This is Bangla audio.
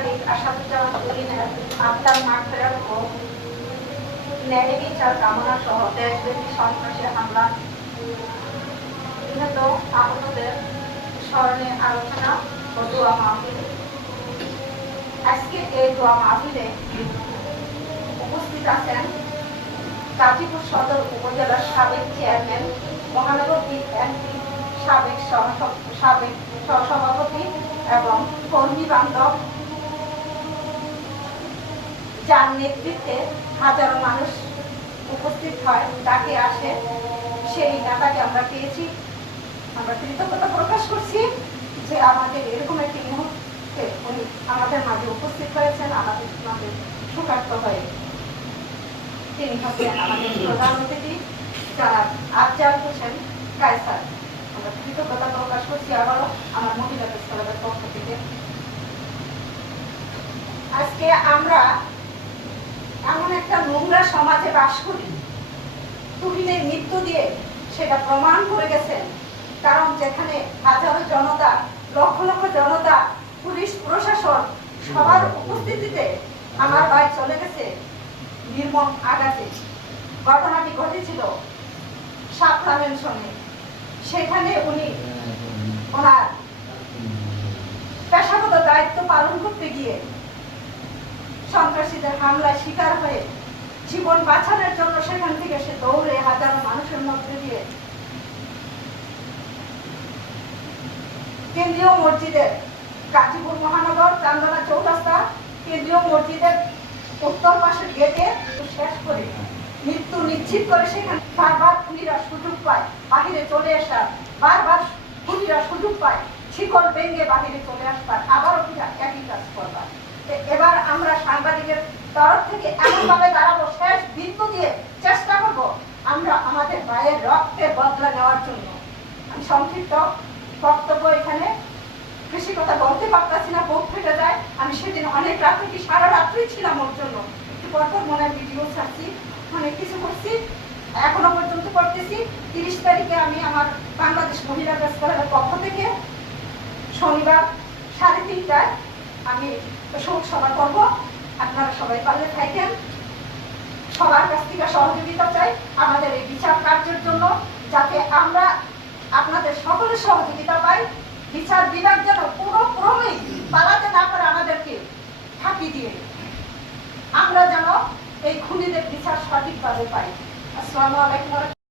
সাংবাদিক আসাদুজ্জামান তুলিনের আত্মার মাঠ ফেরার ও ন্যায় বিচার কামনা সহ দেশব্যাপী সন্ত্রাসী হামলা। নিহত আহতদের স্মরণে আলোচনা ও দোয়া মাহফিল। আজকে এই দোয়া মাহফিলে উপস্থিত আছেন গাজীপুর সদর উপজেলার সাবেক চেয়ারম্যান, মহানগর বিএনপি সাবেক সাবেক সহসভাপতি এবং কর্মী বান্ধব যার নেতৃত্বে হাজারো মানুষ উপস্থিত হয়, ডাকে আসে, সেই নেতাকে আমরা পেয়েছি। আমরা কৃতজ্ঞতা প্রকাশ করছি যে আমাদের এরকম একটি মুহূর্তে উনি আমাদের মাঝে উপস্থিত হয়েছেন, আমাদের মাঝে সুকার্ত হয়ে তিনি হচ্ছেন আমাদের প্রধান অতিথি, যারা আফজাল হোসেন কায়সার। আমরা কৃতজ্ঞতা প্রকাশ করছি আবারও আমার মহিলা প্রেস পক্ষ থেকে। আজকে আমরা এমন একটা নোংরা সমাজে বাস করি। তুহিনের মৃত্যু দিয়ে সেটা প্রমাণ করে গেছেন। কারণ যেখানে হাজারো জনতা, লক্ষ লক্ষ জনতা, পুলিশ, প্রশাসন সবার উপস্থিতিতে আমার ভাই চলে গেছে নির্মম আঘাতে। ঘটনাটি ঘটেছিল সাপলা মেনশনে সেখানে উনি ওনার পেশাগত দায়িত্ব পালন করতে গিয়ে সন্ত্রাসীদের হামলায় শিকার হয়ে জীবন বাঁচানোর জন্য সেখান থেকে সে দৌড়ে হাজারো মানুষের মধ্যে দিয়ে কেন্দ্রীয় মসজিদের গাজীপুর মহানগর চান্দনা চৌরাস্তা, কেন্দ্রীয় মসজিদের উত্তর পাশের গেটে শেষ করে মৃত্যু নিশ্চিত করে সেখানে বারবার খুনিরা সুযোগ পায়, বাহিরে চলে আসার। বারবার খুনিরা সুযোগ পায়, শিকড় ভেঙে বাহিরে চলে আসবার। আবারও একই কাজ করবার। এবার আমরা সাংবাদিকের তরফ থেকে এমনভাবে দাঁড়াবো, শেষ বিন্দু দিয়ে চেষ্টা করব আমরা আমাদের ভাইয়ের রক্তের বদলা নেওয়ার জন্য। আমি সংক্ষিপ্ত বক্তব্য এখানে। বেশি কথা বলতে পারতাছি না, বুক ফেটে যায়। আমি সেদিন অনেক রাত থেকে সারা রাত্রি ছিলাম ওর জন্য। একটু পরপর মনে হয় ভিডিও ছাড়ছি অনেক কিছু করছি। এখনও পর্যন্ত করতেছি। তিরিশ তারিখে আমি আমার বাংলাদেশ মহিলা প্রেস ক্লাবের পক্ষ থেকে শনিবার সাড়ে তিনটায় আমি শোক সভা করব। আপনারা সবাই পারলে থাকেন। সবার কাছ থেকে সহযোগিতা চাই আমাদের এই বিচার কার্যের জন্য, যাতে আমরা আপনাদের সকলের সহযোগিতা পাই। বিচার বিভাগ যেন পুরো ক্রমেই পালাতে না পারে আমাদেরকে ফাঁকি দিয়ে। আমরা যেন এই খুনিদের বিচার সঠিকভাবে পাই। আসসালামু আলাইকুম।